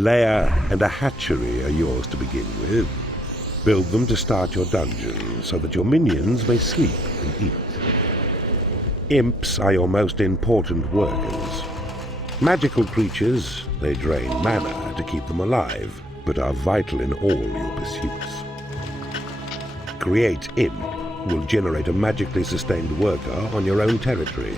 lair and a hatchery are yours to begin with. Build them to start your dungeon so that your minions may sleep and eat. Imps are your most important workers. Magical creatures, they drain mana to keep them alive, but are vital in all your pursuits. Create Imp will generate a magically sustained worker on your own territory.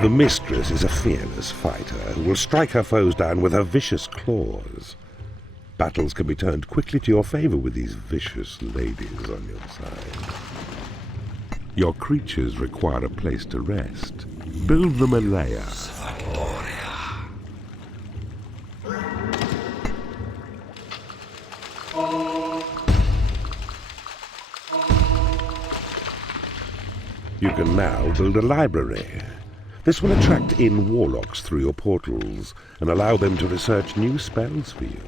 The Mistress is a fearless fighter who will strike her foes down with her vicious claws. Battles can be turned quickly to your favor with these vicious ladies on your side. Your creatures require a place to rest. Build them a lair. You can now build a library. This will attract in warlocks through your portals and allow them to research new spells for you.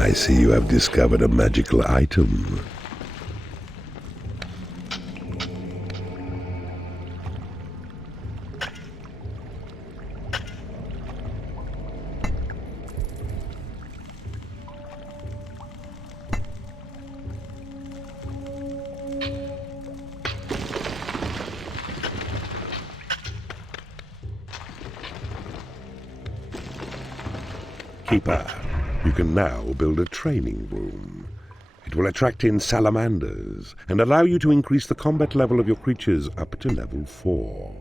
I see you have discovered a magical item. Keeper. You can now build a training room. It will attract in salamanders and allow you to increase the combat level of your creatures up to level 4.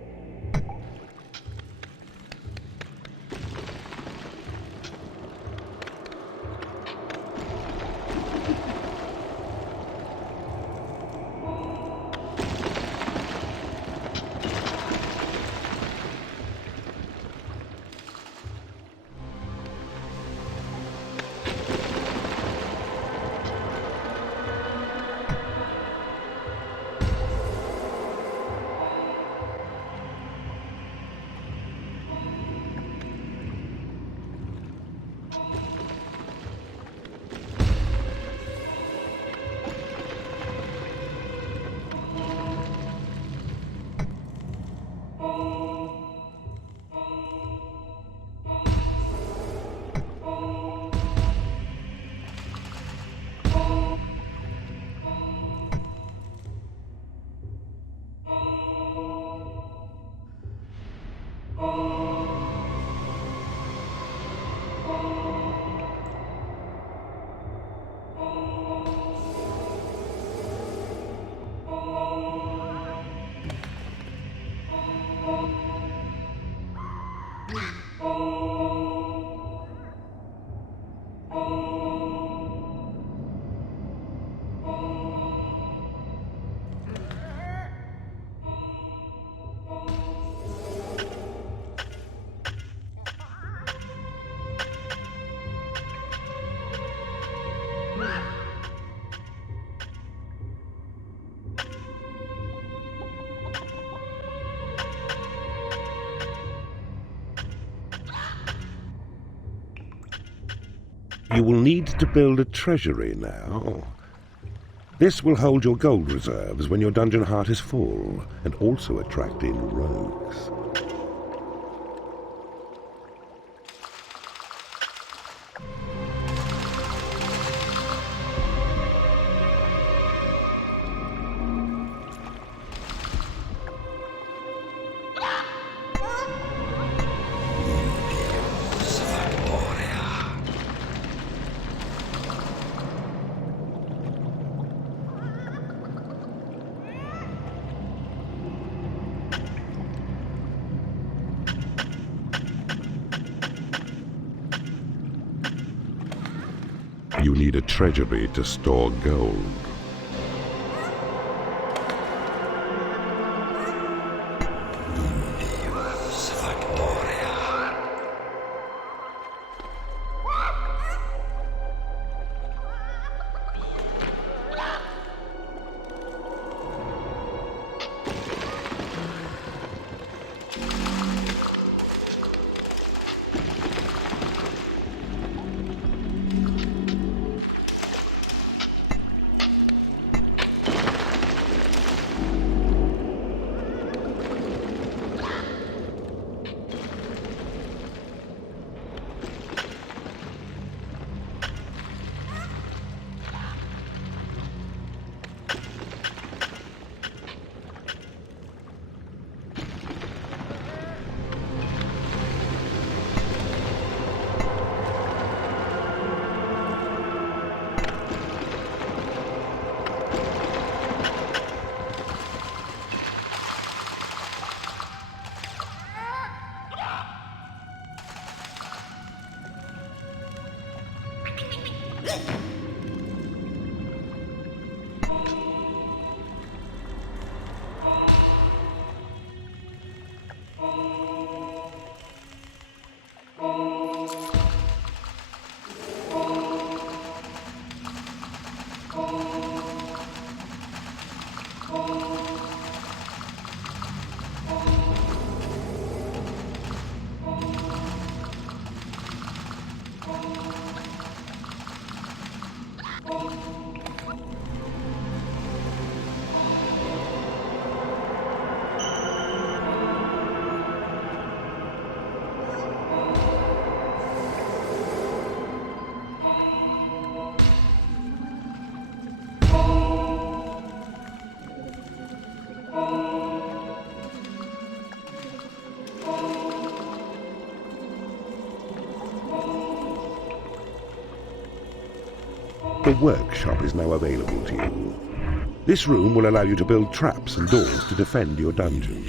You will need to build a treasury now. This will hold your gold reserves when your dungeon heart is full, and also attract in rogues. You need a treasury to store gold. The workshop is now available to you. This room will allow you to build traps and doors to defend your dungeon.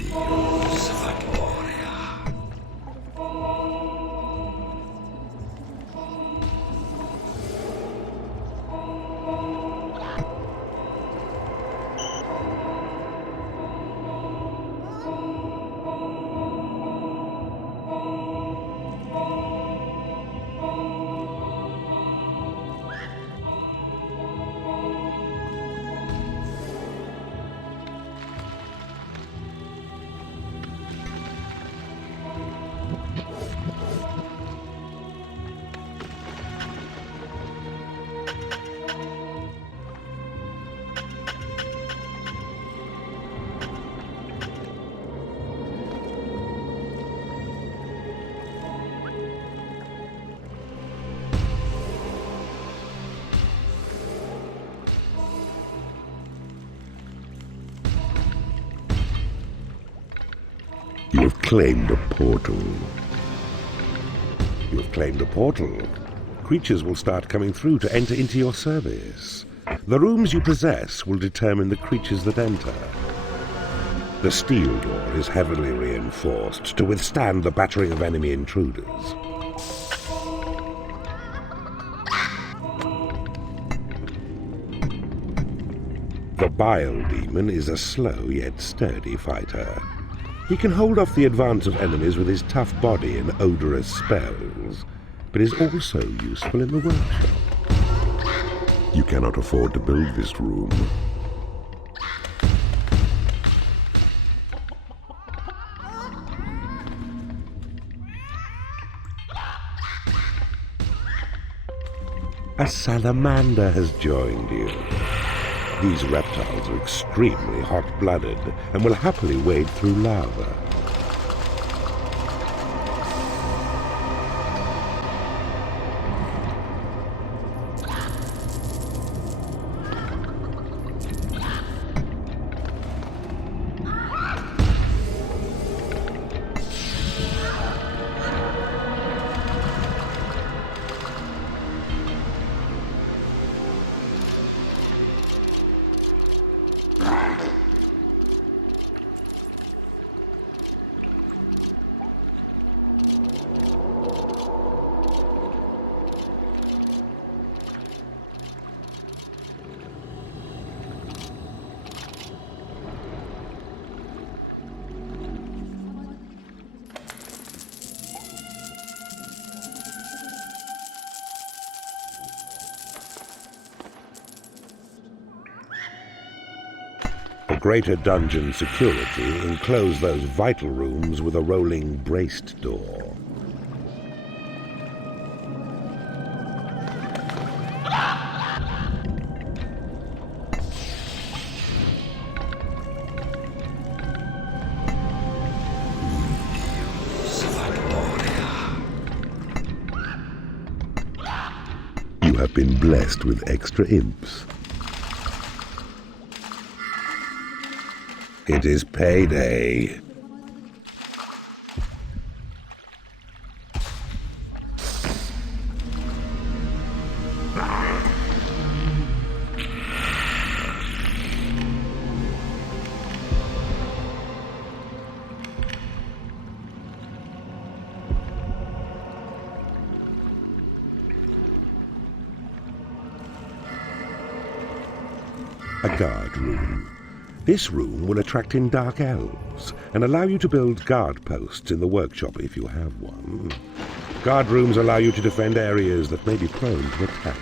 You have claimed a portal. You have claimed a portal. Creatures will start coming through to enter into your service. The rooms you possess will determine the creatures that enter. The steel door is heavily reinforced to withstand the battering of enemy intruders. The Bile Demon is a slow yet sturdy fighter. He can hold off the advance of enemies with his tough body and odorous spells, but is also useful in the workshop. You cannot afford to build this room. A salamander has joined you. These reptiles are extremely hot-blooded and will happily wade through lava. For greater dungeon security, enclose those vital rooms with a rolling braced door. You have been blessed with extra imps. It is payday. A guard room. This room will attract in dark elves and allow you to build guard posts in the workshop if you have one. Guard rooms allow you to defend areas that may be prone to attack.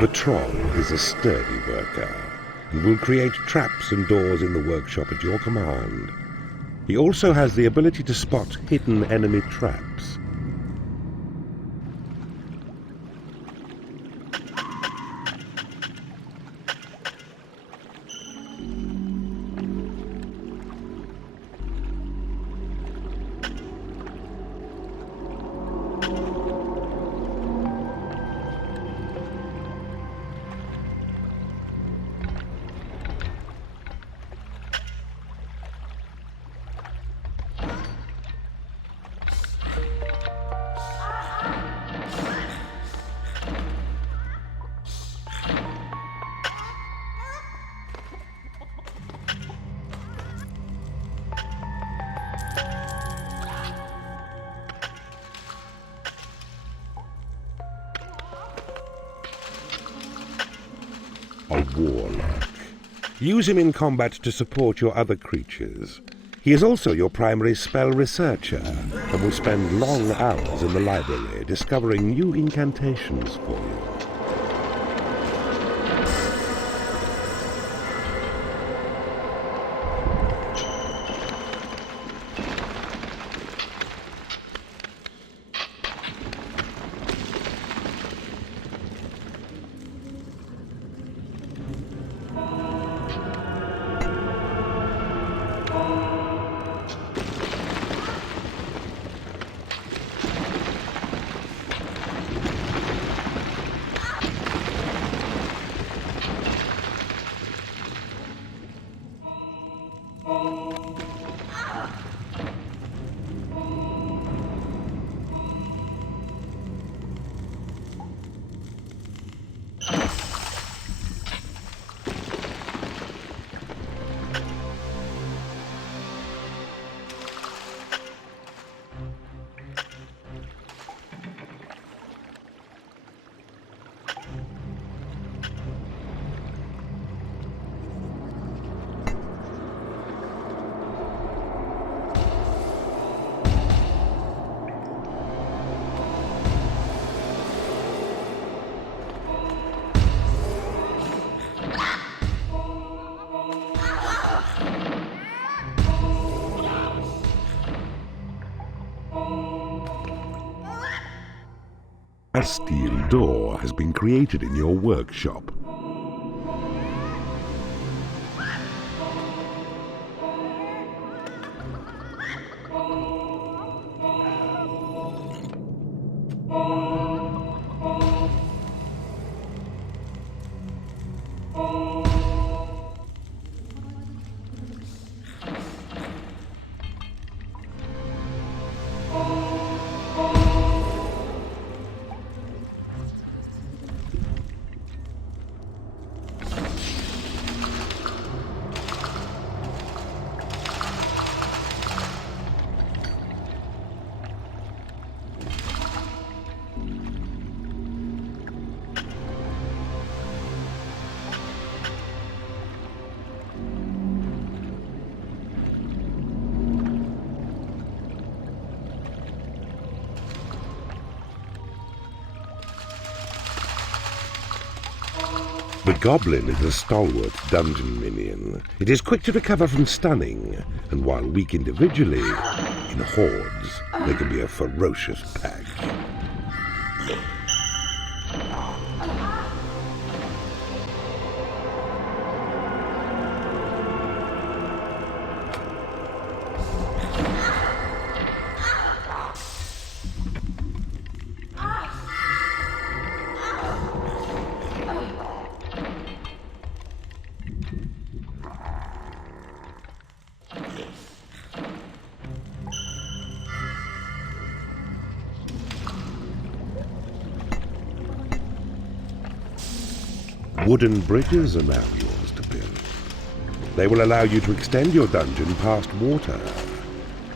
The troll is a sturdy worker and will create traps and doors in the workshop at your command. He also has the ability to spot hidden enemy traps. A warlock. Use him in combat to support your other creatures. He is also your primary spell researcher and will spend long hours in the library discovering new incantations for you. A steel door has been created in your workshop. The goblin is a stalwart dungeon minion. It is quick to recover from stunning, and while weak individually, in hordes, they can be a ferocious pack. Wooden bridges are now yours to build. They will allow you to extend your dungeon past water.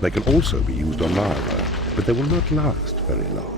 They can also be used on lava, but they will not last very long.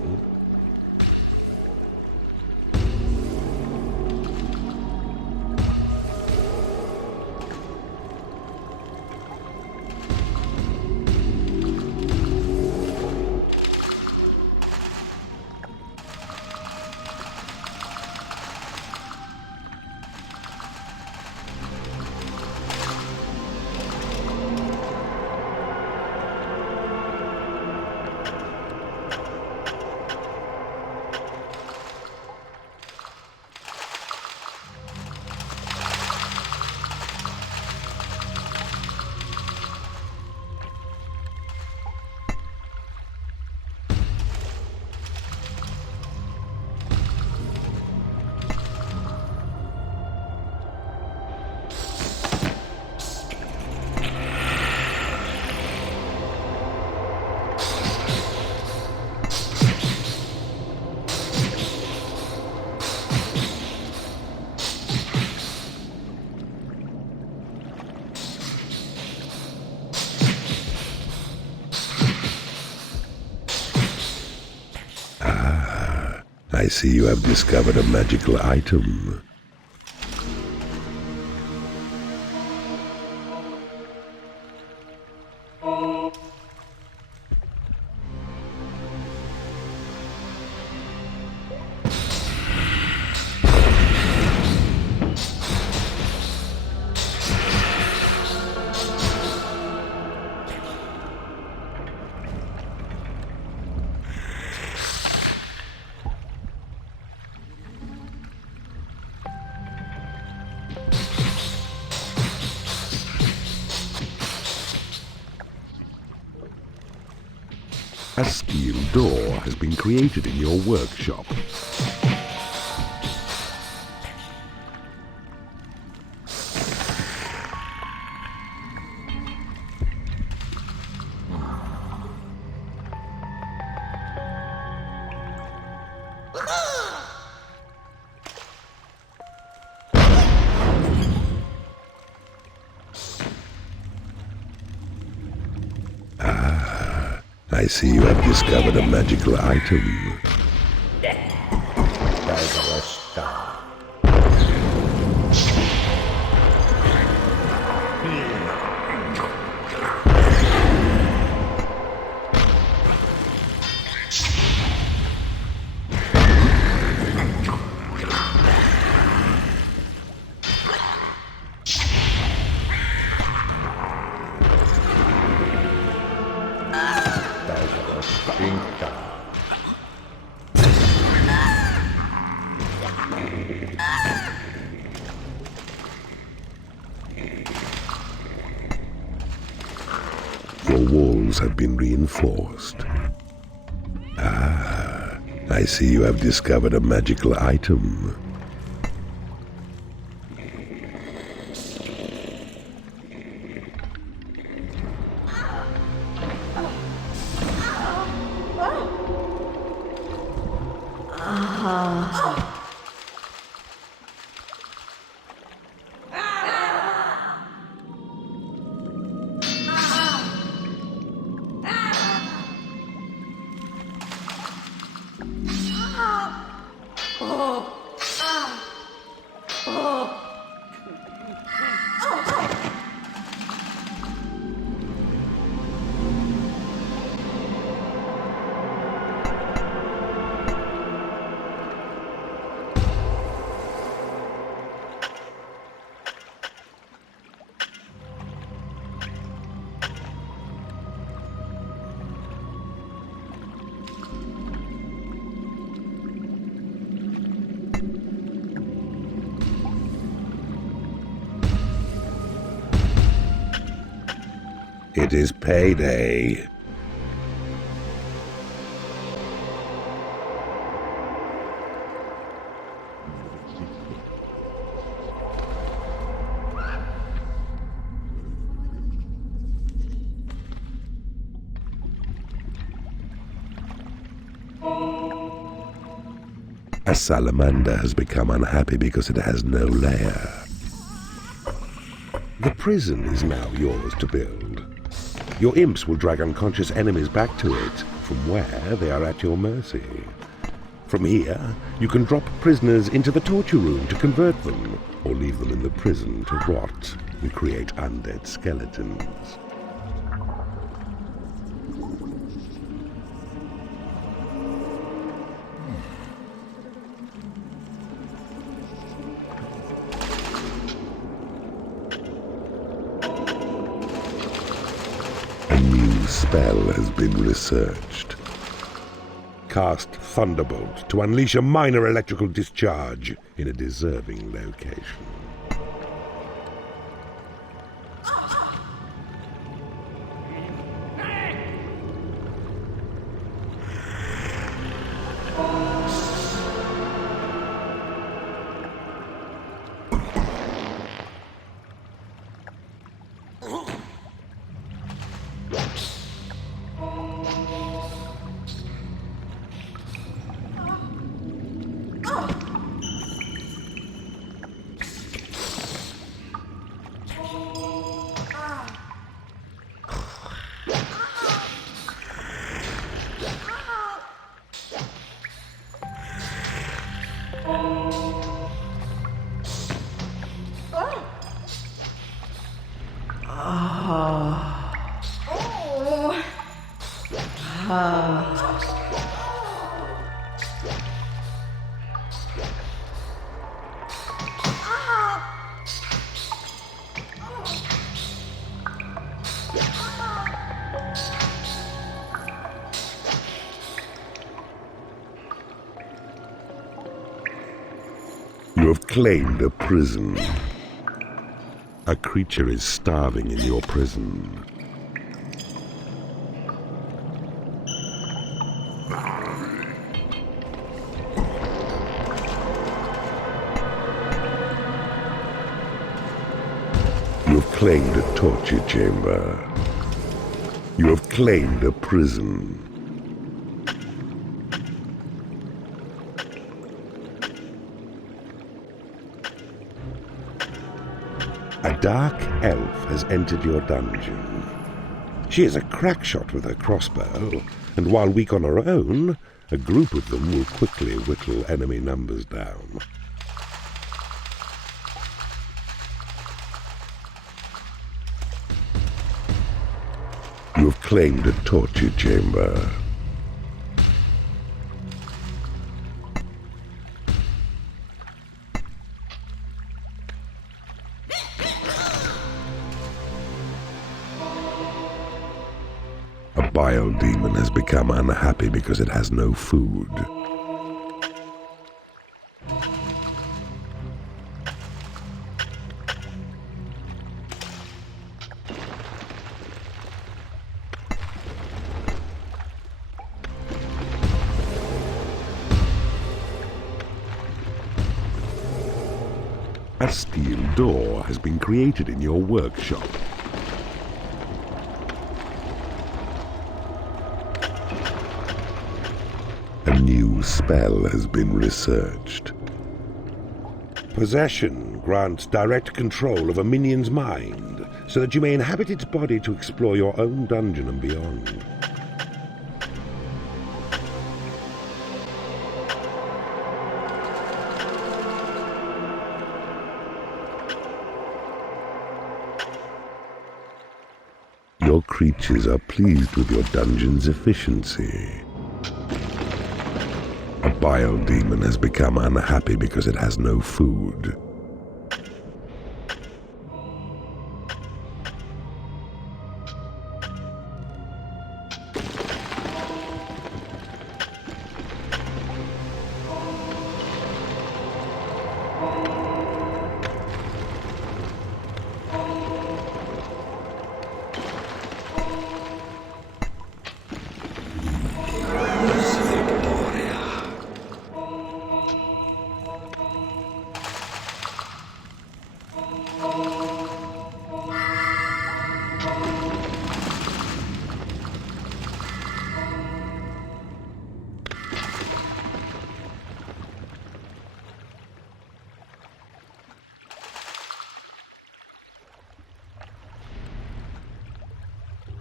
I see you have discovered a magical item. A steel door has been created in your workshop. I see you have discovered a magical item. Your walls have been reinforced. I see you have discovered a magical item. It is payday. A salamander has become unhappy because it has no lair. The prison is now yours to build. Your imps will drag unconscious enemies back to it, from where they are at your mercy. From here, you can drop prisoners into the torture room to convert them, or leave them in the prison to rot and create undead skeletons. A new spell has been researched. Cast Thunderbolt to unleash a minor electrical discharge in a deserving location. You have claimed a prison. A creature is starving in your prison. You have claimed a torture chamber. You have claimed a prison. A dark elf has entered your dungeon. She is a crack shot with her crossbow, and while weak on her own, a group of them will quickly whittle enemy numbers down. You have claimed a torture chamber. A bile demon has become unhappy because it has no food. A steel door has been created in your workshop. A new spell has been researched. Possession grants direct control of a minion's mind, so that you may inhabit its body to explore your own dungeon and beyond. Your creatures are pleased with your dungeon's efficiency. A bile demon has become unhappy because it has no food.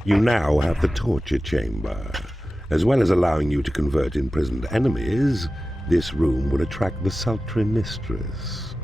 You now have the torture chamber. As well as allowing you to convert imprisoned enemies, this room will attract the sultry mistress.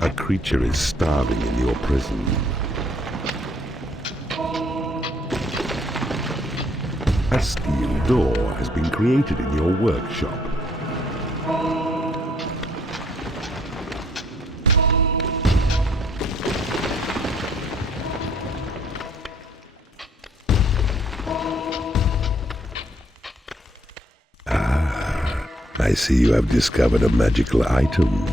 A creature is starving in your prison. A steel door has been created in your workshop. I see you have discovered a magical item.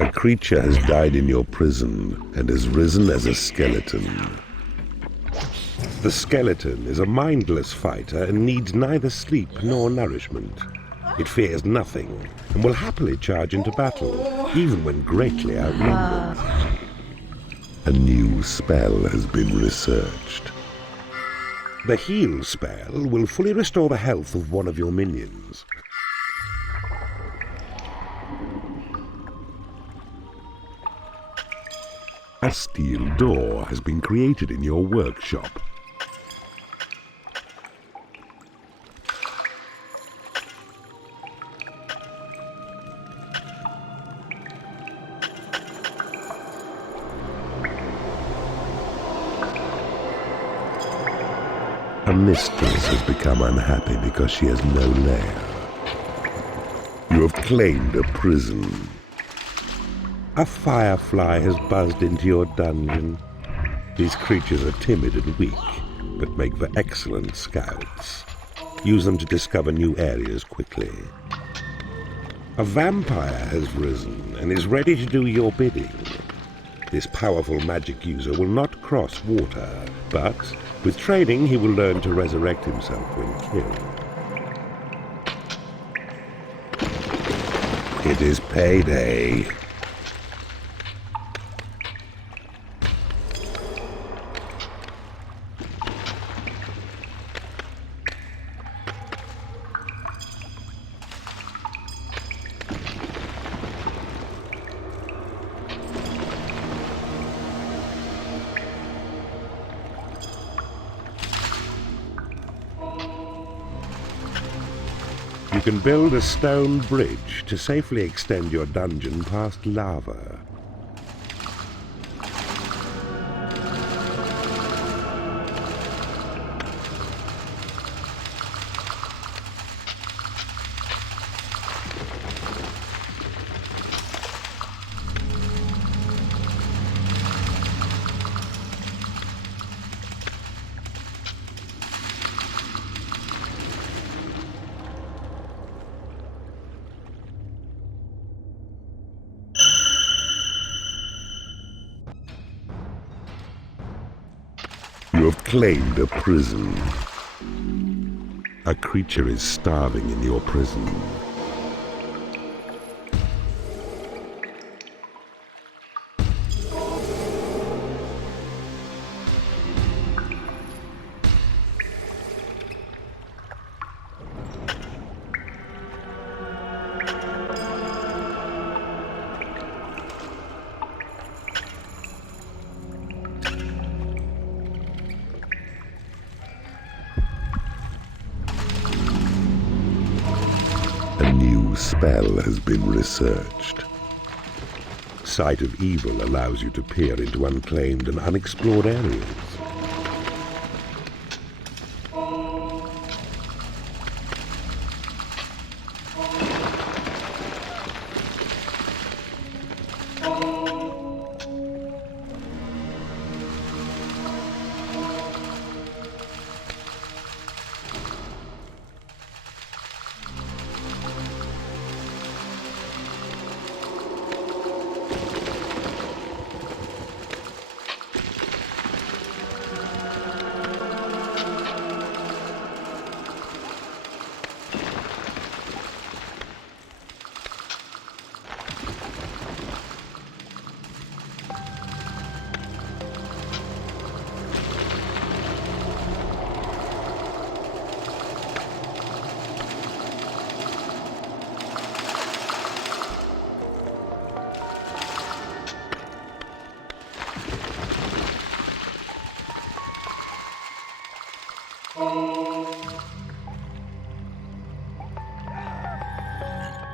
A creature has died in your prison and has risen as a skeleton. The skeleton is a mindless fighter and needs neither sleep nor nourishment. It fears nothing and will happily charge into battle, even when greatly outnumbered. A new spell has been researched. The heal spell will fully restore the health of one of your minions. A steel door has been created in your workshop. A mistress has become unhappy because she has no lair. You have claimed a prison. A firefly has buzzed into your dungeon. These creatures are timid and weak, but make for excellent scouts. Use them to discover new areas quickly. A vampire has risen and is ready to do your bidding. This powerful magic user will not cross water, but with training he will learn to resurrect himself when killed. It is payday. You can build a stone bridge to safely extend your dungeon past lava. You have claimed a prison. A creature is starving in your prison. A new spell has been researched. Sight of Evil allows you to peer into unclaimed and unexplored areas.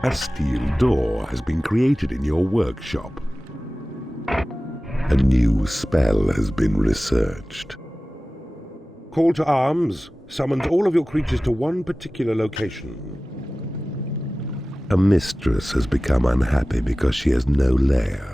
A steel door has been created in your workshop. A new spell has been researched. Call to arms summons all of your creatures to one particular location. A mistress has become unhappy because she has no lair.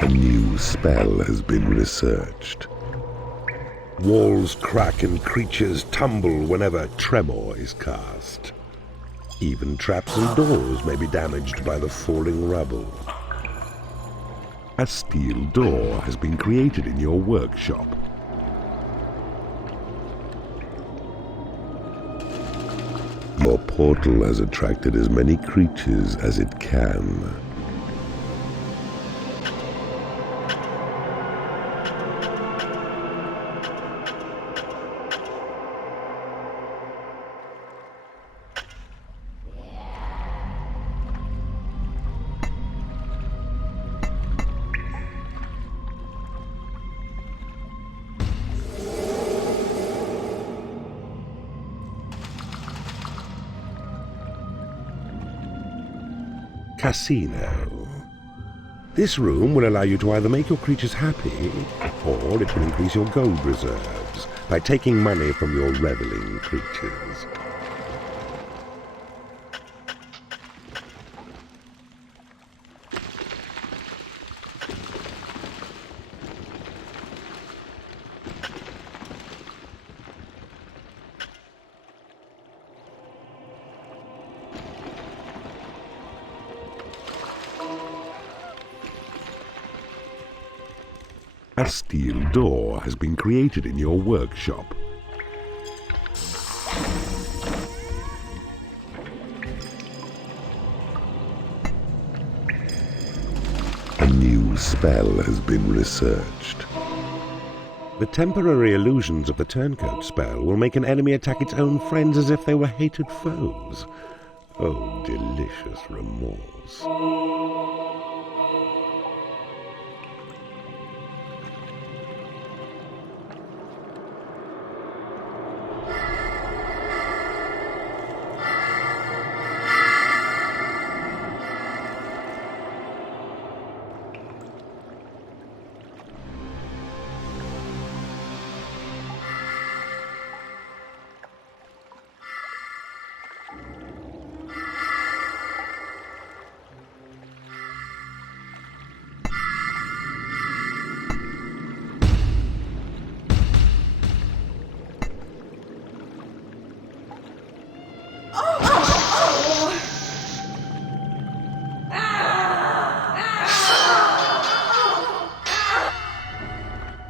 A new spell has been researched. Walls crack and creatures tumble whenever tremor is cast. Even traps and doors may be damaged by the falling rubble. A steel door has been created in your workshop. Your portal has attracted as many creatures as it can. Casino. This room will allow you to either make your creatures happy, or it will increase your gold reserves by taking money from your reveling creatures. A steel door has been created in your workshop. A new spell has been researched. The temporary illusions of the turncoat spell will make an enemy attack its own friends as if they were hated foes. Oh, delicious remorse.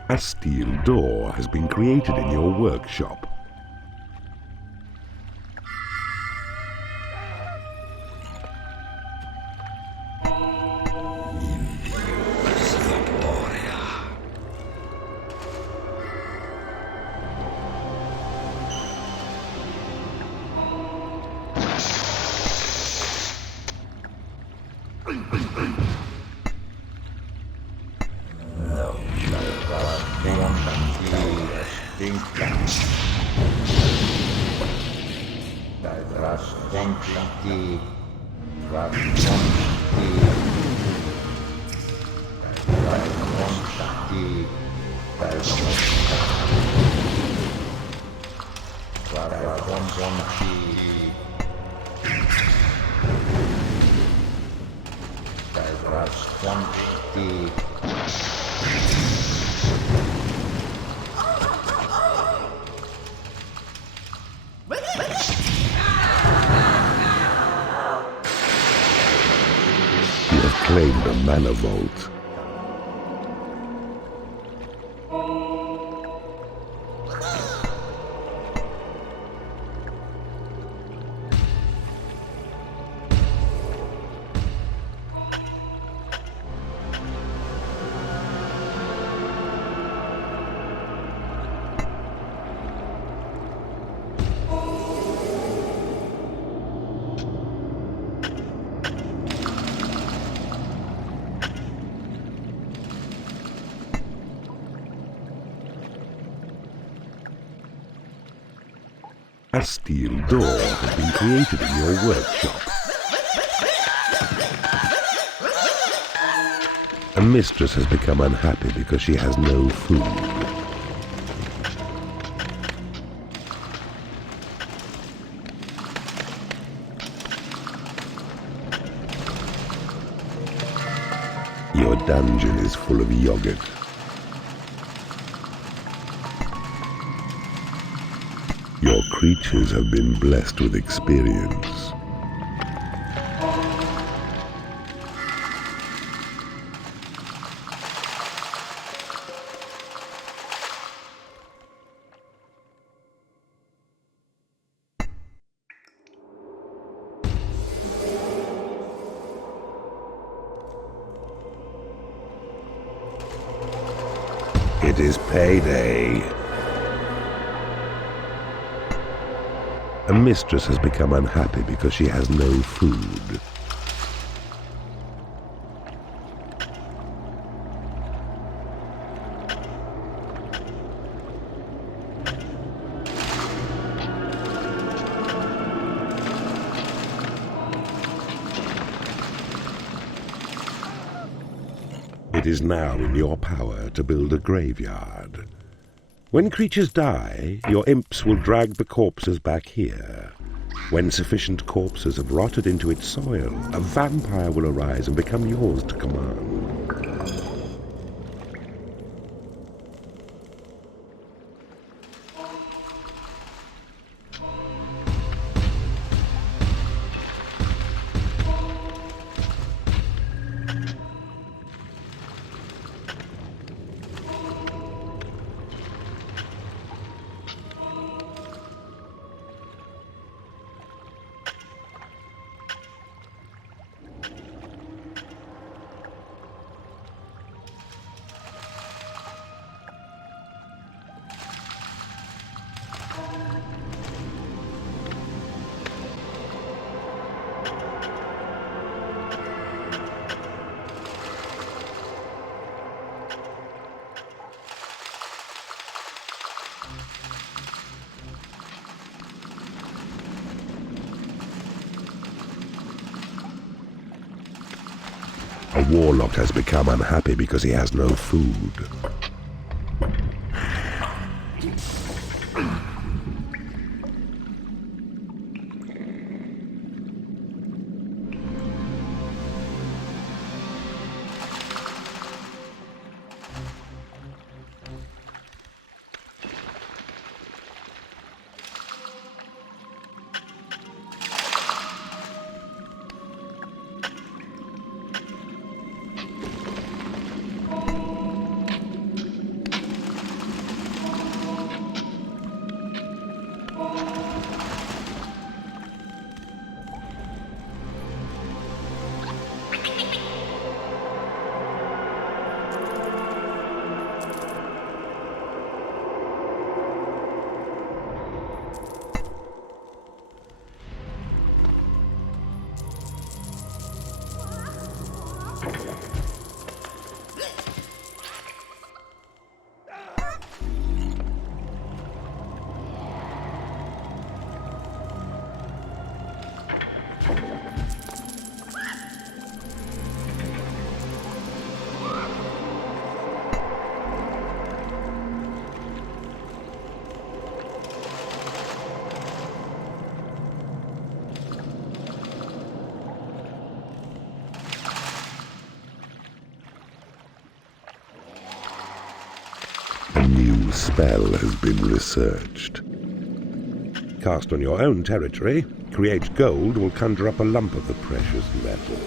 A steel door has been created in your workshop. You have claimed a mana vault. A steel door has been created in your workshop. A mistress has become unhappy because she has no food. Your dungeon is full of yogurt. Your creatures have been blessed with experience. It is payday. A mistress has become unhappy because she has no food. It is now in your power to build a graveyard. When creatures die, your imps will drag the corpses back here. When sufficient corpses have rotted into its soil, a vampire will arise and become yours to command. A warlock has become unhappy because he has no food. A new spell has been researched. Cast on your own territory, create gold will conjure up a lump of the precious metal.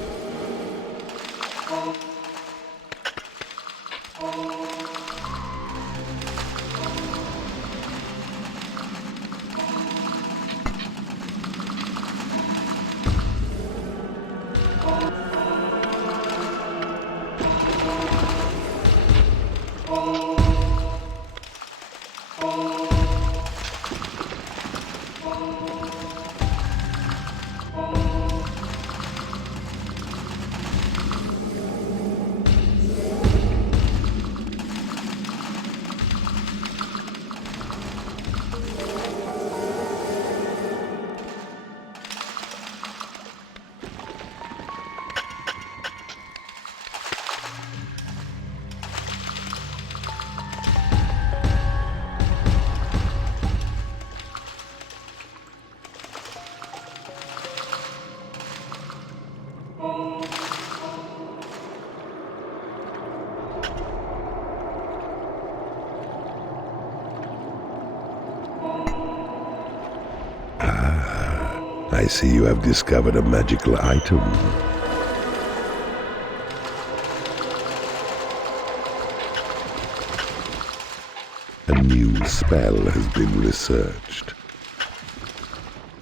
I see you have discovered a magical item. A new spell has been researched.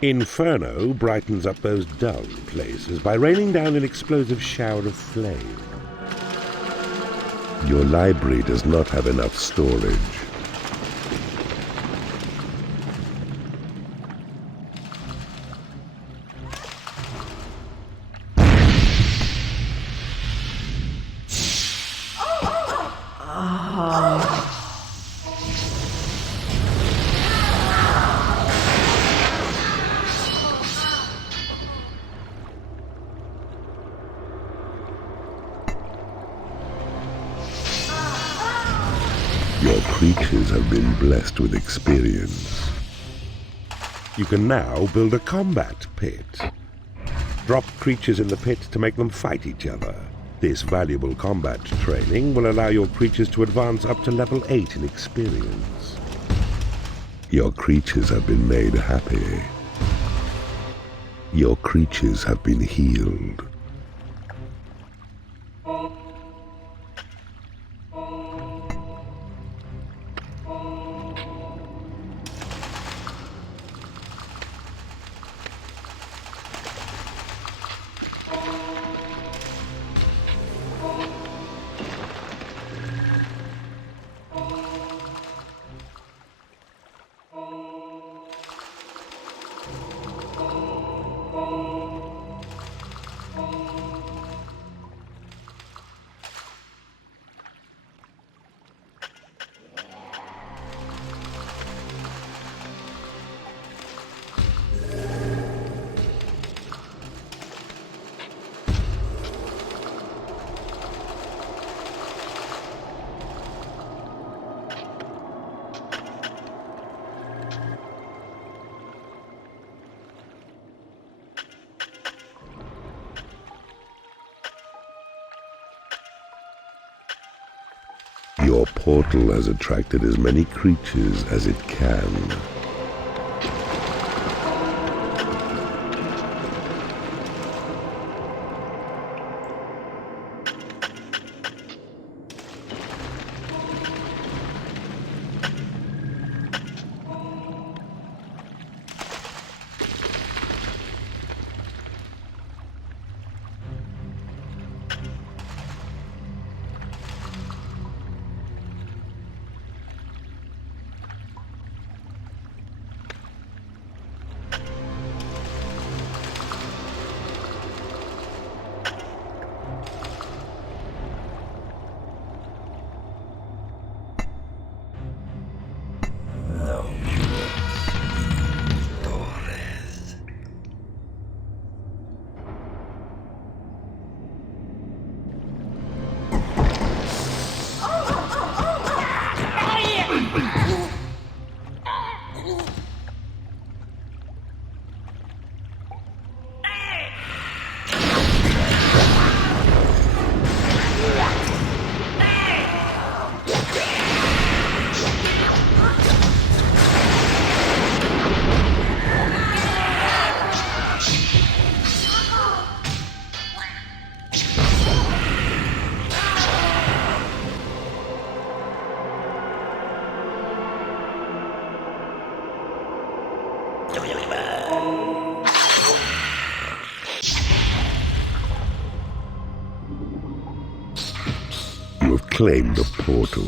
Inferno brightens up those dull places by raining down an explosive shower of flame. Your library does not have enough storage. creatures have been blessed with experience. You can now build a combat pit. Drop creatures in the pit to make them fight each other. This valuable combat training will allow your creatures to advance up to level 8 in experience. Your creatures have been made happy. Your creatures have been healed. Your portal has attracted as many creatures as it can. You have claimed the portal.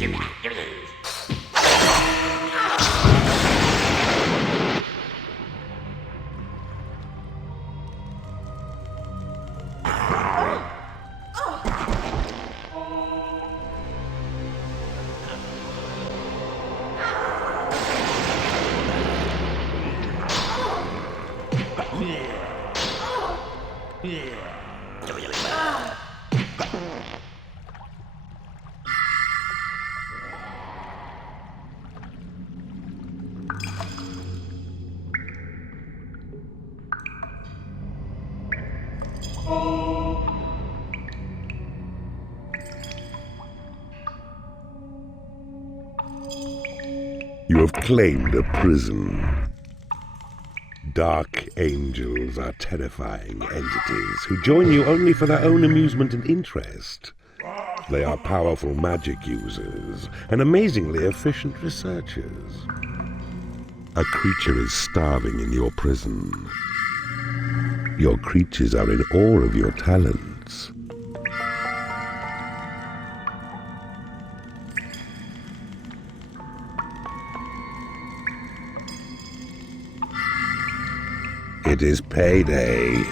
You have claimed a prison. Dark angels are terrifying entities who join you only for their own amusement and interest. They are powerful magic users and amazingly efficient researchers. A creature is starving in your prison. Your creatures are in awe of your talents. It is payday.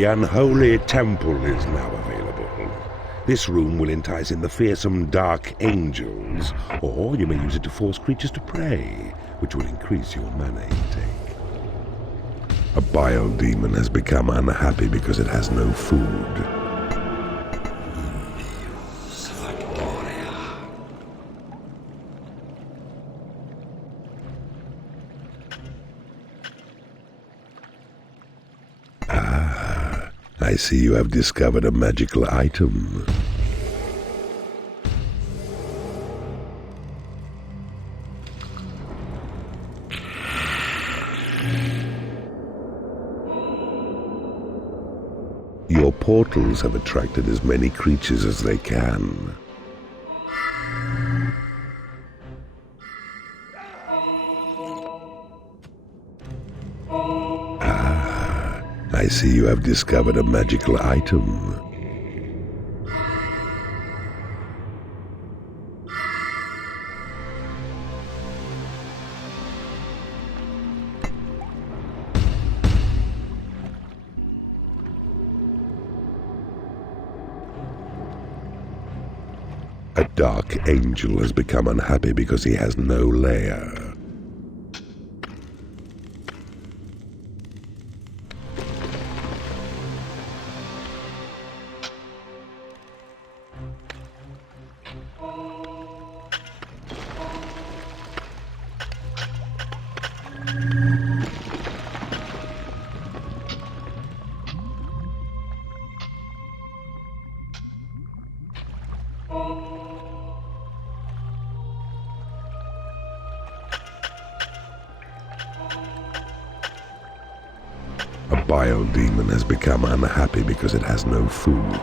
The unholy temple is now available. This room will entice in the fearsome dark angels, or you may use it to force creatures to prey, which will increase your mana intake. A bile demon has become unhappy because it has no food. I see you have discovered a magical item. Your portals have attracted as many creatures as they can. I see you have discovered a magical item. A dark angel has become unhappy because he has no lair. A bile demon has become unhappy because it has no food.